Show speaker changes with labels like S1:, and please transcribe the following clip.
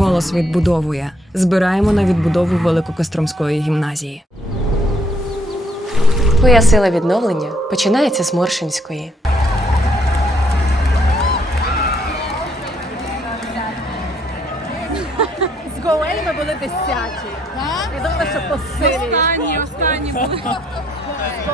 S1: Голос відбудовує. Збираємо на відбудову Великокостромської гімназії.
S2: Твоя сила відновлення починається з Моршинської.
S3: З Гоуей ми були десяті. Я думала, що посилі.
S4: Останні, останні були. З